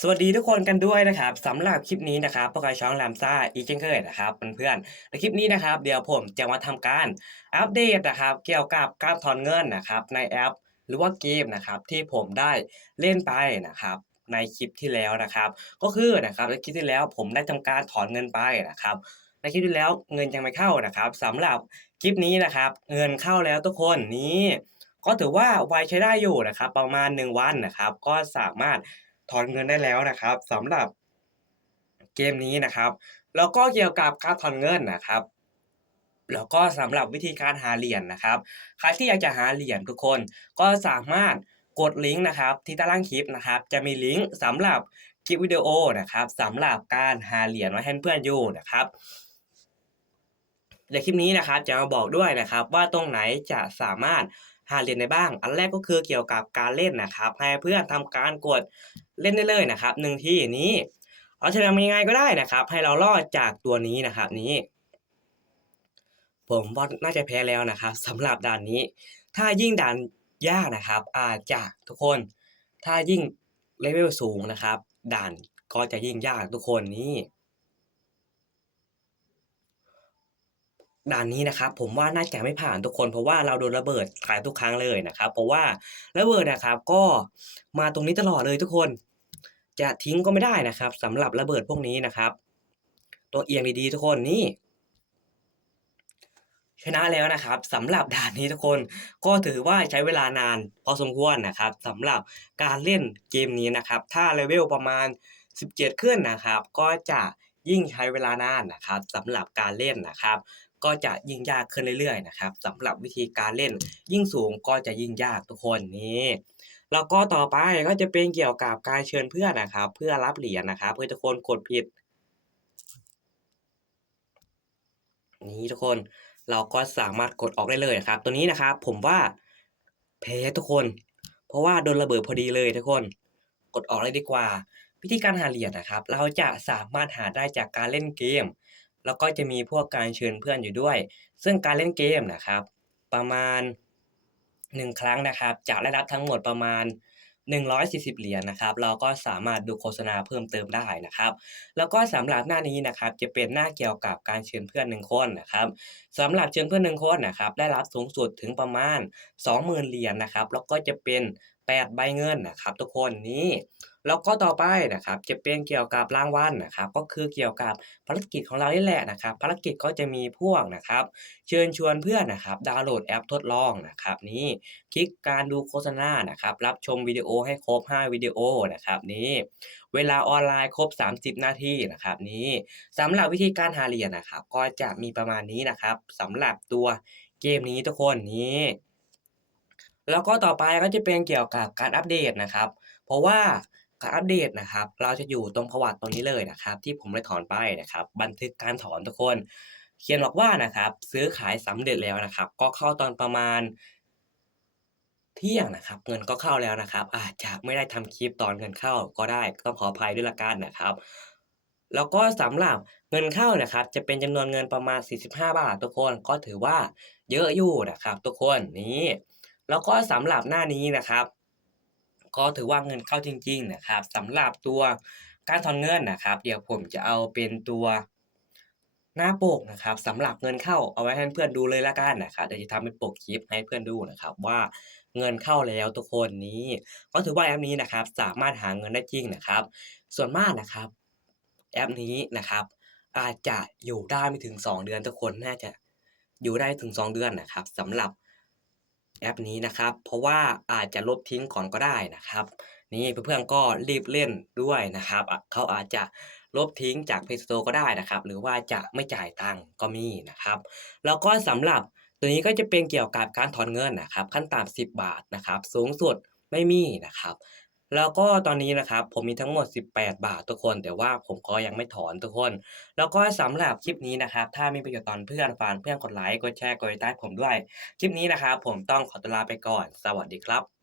สวัสดีทุกคนกันด้วยนะครับสำหรับคลิปนี้นะครับพวกเราช่องแรมซ่าอีกเช่นเคยนะครับเพื่อนๆในคลิปนี้นะครับเดี๋ยวผมจะมาทำการอัปเดตนะครับ เกี่ยวกับการถอนเงินนะครับ ในแอป หรือว่าเกมนะครับที่ผมได้เล่นไปนะครับในคลิปที่แล้วนะครับ ก็คือนะครับในคลิปที่แล้วผมได้ทำการถอนเงินไปนะครับในคลิปที่แล้วเงินยังไม่เข้านะครับสำหรับคลิปนี้นะครับ เงินเข้าแล้วทุกคนนี้ ก็ถือว่าไวใช้ได้อยู่นะครับ ประมาณ 1 วันนะครับ ก็สามารถ ถอนเงินได้แล้วนะครับสำหรับเกมนี้นะครับ แล้วก็เกี่ยวกับการถอนเงินนะครับแล้วก็สำหรับวิธีการหาเหรียญนะครับใครที่อยากจะหาเหรียญทุกคนก็สามารถกดลิงก์นะครับ ที่ใต้ล่างคลิปนะครับ จะมีลิงก์สำหรับคลิปวิดีโอนะครับสำหรับการหาเหรียญไว้ให้เพื่อนอยู่นะครับในคลิปนี้นะครับจะมาบอกด้วยนะครับ ว่าตรงไหนจะสามารถ หาเหรียญได้บ้าง อันแรกก็คือเกี่ยวกับการเล่นนะครับ ให้เพื่อนทำการกดเล่นได้เลยนะครับหนึ่งที่นี้ เราจะทำยังไงก็ได้นะครับ ให้เรารอดจากตัวนี้นะครับนี้ ผมว่าน่าจะแพ้แล้วนะครับสำหรับด่านนี้ ถ้ายิ่งด่านยากนะครับ อาจจะทุกคน ถ้ายิ่งเลเวลสูงนะครับ ด่านก็จะยิ่งยากทุกคนนี่ ด่านนี้นะครับผมว่าน่าจะไม่ผ่านทุกคน เพราะว่าเราโดนระเบิดขายทุกครั้งเลยนะครับ เพราะว่าระเบิดนะครับก็มาตรงนี้ตลอดเลยทุกคน จะทิ้งก็ไม่ได้นะครับสำหรับระเบิดพวกนี้นะครับ ตัวเอียงดีๆทุกคนนี่ชนะแล้วนะครับสำหรับด่านนี้ทุกคนก็ถือว่าใช้เวลานานพอสมควรนะครับสำหรับการเล่นเกมนี้นะครับ ถ้าเลเวลประมาณ 17 ขึ้นนะครับ ก็จะยิ่งใช้เวลานานนะครับสำหรับการเล่นนะครับ ก็จะยิ่งยากขึ้นเรื่อยๆนะครับสำหรับวิธีการเล่น ยิ่งสูงก็จะยิ่งยากทุกคนนี่แล้วก็ต่อไปก็จะเป็นเกี่ยวกับการเชิญเพื่อนนะครับ เพื่อรับเหรียญนะครับ เพื่อทุกคนกดผิด นี่ทุกคนเราก็สามารถกดออกได้เลยครับ ตัวนี้นะครับ ผมว่าแพ้ทุกคน เพราะว่าโดนระเบิดพอดีเลยทุกคน กดออกเลยดีกว่า วิธีการหาเหรียญนะครับ เราจะสามารถหาได้จากการเล่นเกม แล้วก็จะมีพวกการเชิญเพื่อนอยู่ด้วย ซึ่งการเล่นเกมนะครับ ประมาณหนึ่งครั้งนะครับ จะได้รับทั้งหมดประมาณ 140 เหรียญนะครับ เราก็สามารถดูโฆษณาเพิ่มเติมได้นะครับ แล้วก็สำหรับหน้านี้นะครับ จะเป็นหน้าเกี่ยวกับการเชิญเพื่อนหนึ่งคนนะครับสำหรับเชิญเพื่อนหนึ่งคนนะครับ ได้รับสูงสุดถึงประมาณ 20,000 เหรียญนะครับ แล้วก็จะเป็น 8 ใบเงินนะครับ ทุกคนนี้ แล้วก็ต่อไปนะครับจะเป็นเกี่ยวกับรางวัลนะครับก็คือเกี่ยวกับภารกิจของเรานี่แหละนะครับ ภารกิจก็จะมีพวกนะครับ เชิญชวนเพื่อนนะครับดาวน์โหลดแอปทดลองนะครับนี้คลิกการดูโฆษณานะครับรับชมวิดีโอให้ครบ 5 วิดีโอนะครับนี้เวลาออนไลน์ครบ 30 นาทีนะครับนี้สำหรับวิธีการหาเหรียญนะครับ ก็จะมีประมาณนี้นะครับสำหรับตัวเกมนี้ทุกคนนี้แล้วก็ต่อไปก็จะเป็นเกี่ยวกับการอัปเดตนะครับ เพราะว่า การอัปเดตนะครับ เราจะอยู่ตรงประวัติตรงนี้เลยนะครับ ที่ผมได้ถอนไปนะครับ บันทึกการถอนทุกคน เขียนบอกว่านะครับ ซื้อขายสำเร็จแล้วนะครับ ก็เข้าตอนประมาณเที่ยงนะครับ เงินก็เข้าแล้วนะครับ อาจจะไม่ได้ทำคลิปตอนเงินเข้าก็ได้ต้องขออภัยด้วยละกันนะครับ แล้วก็สำหรับเงินเข้านะครับ จะเป็นจำนวนเงินประมาณ 45 บาททุกคนก็ถือว่าเยอะอยู่นะครับ ทุกคนนี้ แล้วก็สำหรับหน้านี้นะครับ ก็ถือว่าเงินเข้าจริงๆนะครับสำหรับตัวการถอนเงินนะครับ เดี๋ยวผมจะเอาเป็นตัวหน้าปกนะครับสำหรับเงินเข้าเอาไว้ให้เพื่อนดูเลยละกันนะครับเดี๋ยวจะทำเป็นปกคลิปให้เพื่อนดูนะครับ ว่าเงินเข้าแล้วทุกคนนี้ ก็ถือว่าแอปนี้นะครับ สามารถหาเงินได้จริงนะครับ ส่วนมากนะครับ แอปนี้นะครับ อาจจะอยู่ได้ไม่ถึง 2 เดือนทุกคนน่าจะอยู่ได้ถึง 2 เดือนนะครับสำหรับ แอปนี้นะครับ เพราะว่าอาจจะลบทิ้งก่อนก็ได้นะครับ นี่เพื่อนๆก็รีบเล่นด้วยนะครับ เขาอาจจะลบทิ้งจาก Play Store ก็ได้นะครับ หรือว่าจะไม่จ่ายตังก็มีนะครับ แล้วก็สำหรับตัวนี้ก็จะเป็นเกี่ยวกับการถอนเงินนะครับ ขั้นต่ำ10 บาทนะครับ สูงสุดไม่มีนะครับ แล้วก็ตอนนี้นะครับผมมีทั้งหมด 18 บาททุกคน แต่ว่าผมก็ยังไม่ถอนทุกคน แล้วก็สำหรับคลิปนี้นะครับ ถ้ามีประโยชน์ตอนเพื่อนฝากเพื่อนกดไลค์กดแชร์กดติดตามผมด้วย คลิปนี้นะครับผมต้องขอตัวลาไปก่อน สวัสดีครับ